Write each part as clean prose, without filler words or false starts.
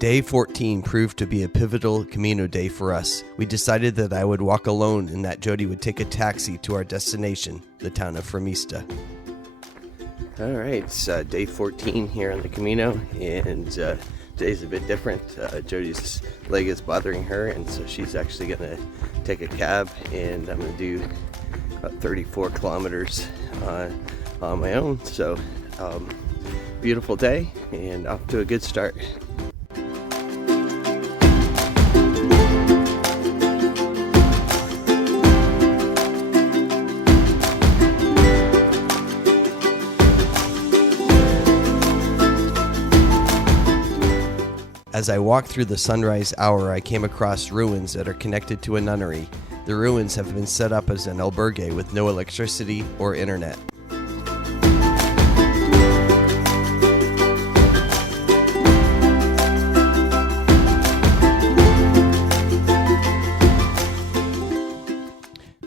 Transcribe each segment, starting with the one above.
Day 14 proved to be a pivotal Camino day for us. We decided that I would walk alone and that Jody would take a taxi to our destination, the town of Fromista. All right, it's day 14 here on the Camino, and today's a bit different. Jody's leg is bothering her, and so she's actually going to take a cab, and I'm going to do about 34 kilometers on my own. So, beautiful day, and off to a good start. As I walked through the sunrise hour, I came across ruins that are connected to a nunnery. The ruins have been set up as an albergue with no electricity or internet.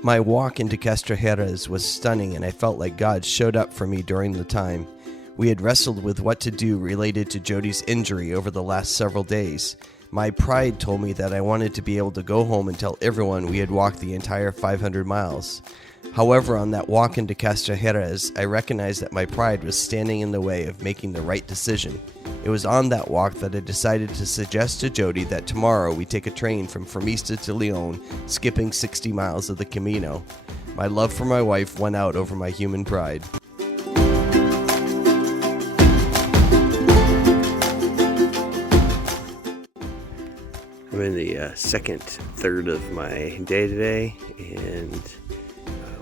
My walk into Castrajeras was stunning, and I felt like God showed up for me during the time. We had wrestled with what to do related to Jody's injury over the last several days. My pride told me that I wanted to be able to go home and tell everyone we had walked the entire 500 miles. However, on that walk into Castrajeras, I recognized that my pride was standing in the way of making the right decision. It was on that walk that I decided to suggest to Jody that tomorrow we take a train from Fromista to Leon, skipping 60 miles of the Camino. My love for my wife won out over my human pride. I'm in the second third of my day today, and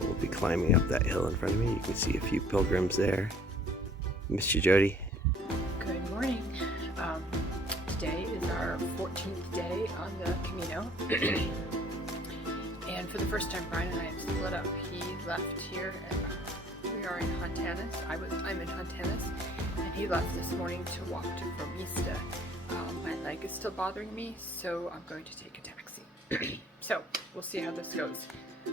we'll be climbing up that hill in front of me. You can see a few pilgrims there. Missed you, Jody. Good morning. Today is our 14th day on the Camino. And for the first time, Brian and I have split up. He left here, and we are in Hontanas. I'm in Hontanas, and he left this morning to walk to Fromista. My leg is still bothering me, so I'm going to take a taxi. So we'll see how this goes.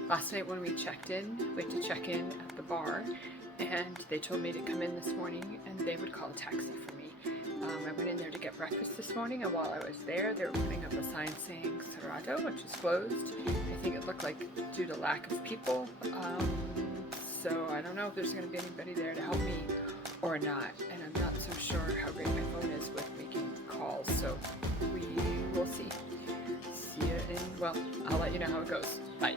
Last night when we checked in, we had to check in at the bar, and they told me to come in this morning and they would call a taxi for me. I went in there to get breakfast this morning, and while I was there, they were putting up a sign saying Cerrado, which is closed. I think it looked like due to lack of people. So I don't know if there's going to be anybody there to help me or not, and I'm not so sure how great my phone is with making calls, so we will see. See you well, I'll let you know how it goes. Bye.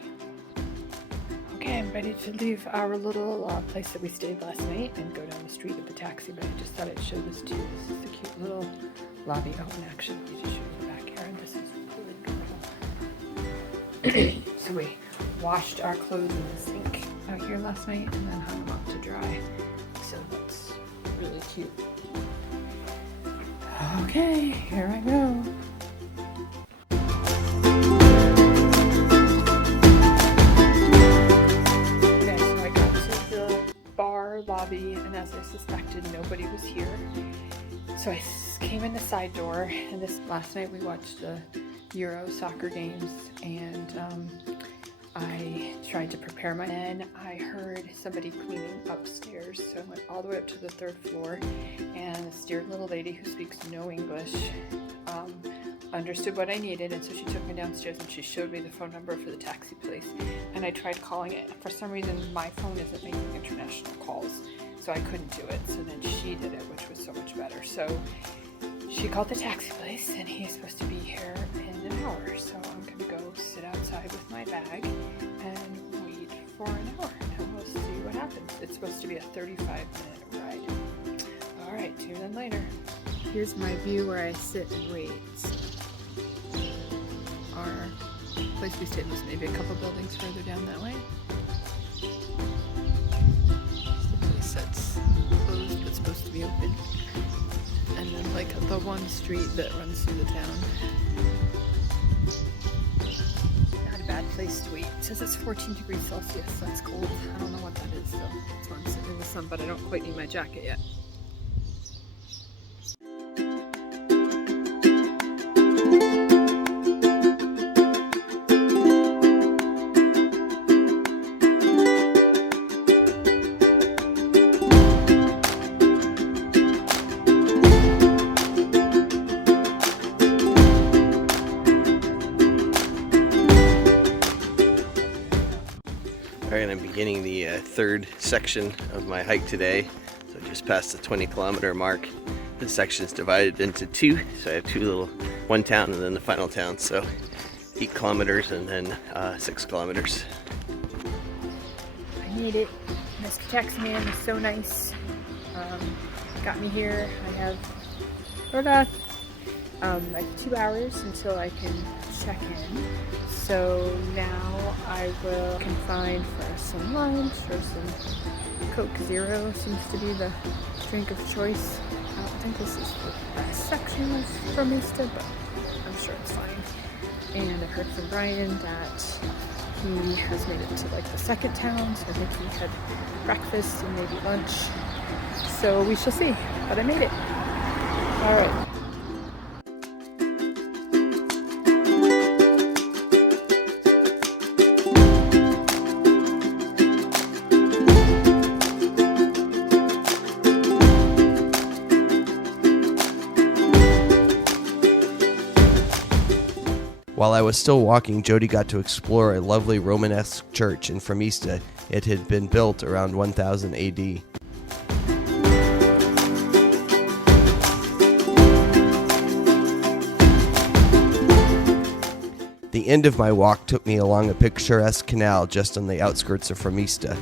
Okay, I'm ready to leave our little place that we stayed last night and go down the street with the taxi, but I just thought I'd show this to you. This is a cute little lobby. Oh, and actually, let me just show you the backyard. This is really beautiful. So we washed our clothes in the sink out here last night and then hung them up to dry. So that's really cute. Okay, here I go. Okay, so I got to the bar lobby, and as I suspected, nobody was here. So I came in the side door, and last night we watched the Euro soccer games, and I tried to prepare and I heard somebody cleaning upstairs, so I went all the way up to the third floor, and a scared little lady who speaks no English understood what I needed, and so she took me downstairs and she showed me the phone number for the taxi place, and I tried calling it. For some reason my phone isn't making international calls, so I couldn't do it, so then she did it, which was so much better. So she called the taxi place, and he's supposed to be here in an hour, so I'm going to go sit outside with my bag and wait for an hour, and we'll see what happens. It's supposed to be a 35-minute ride. Alright, tune in later. Here's my view where I sit and wait. Our place we stayed was maybe a couple buildings further down that way. It's the place that's closed but supposed to be open. And then like the one street that runs through the town. Not a bad place to wait. It says it's 14 degrees Celsius. That's cold. I don't know what that is, so that's why I'm sitting in the sun, but I don't quite need my jacket yet. beginning the third section of my hike today. So just past the 20-kilometer mark. The section is divided into two, so I have one town and then the final town. So 8 kilometers and then 6 kilometers. I made it. Mr. Taxi Man was so nice. Got me here. I have like 2 hours until I can check in. So now I will confine for some lunch or some Coke Zero seems to be the drink of choice. I don't think this is the best section of Fromista, but I'm sure it's fine. And I heard from Brian that he has made it to like the second town, so I think he had breakfast and maybe lunch. So we shall see, but I made it. All right. While I was still walking, Jody got to explore a lovely Romanesque church in Fromista. It had been built around 1000 AD. The end of my walk took me along a picturesque canal just on the outskirts of Fromista.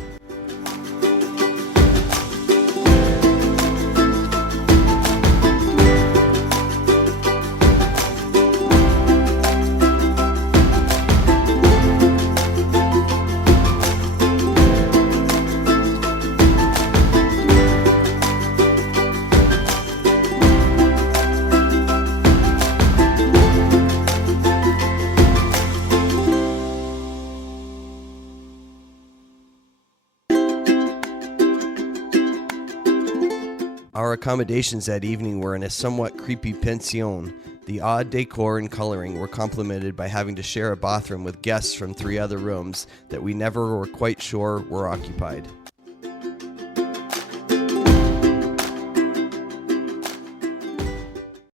Our accommodations that evening were in a somewhat creepy pension. The odd decor and coloring were complemented by having to share a bathroom with guests from 3 other rooms that we never were quite sure were occupied.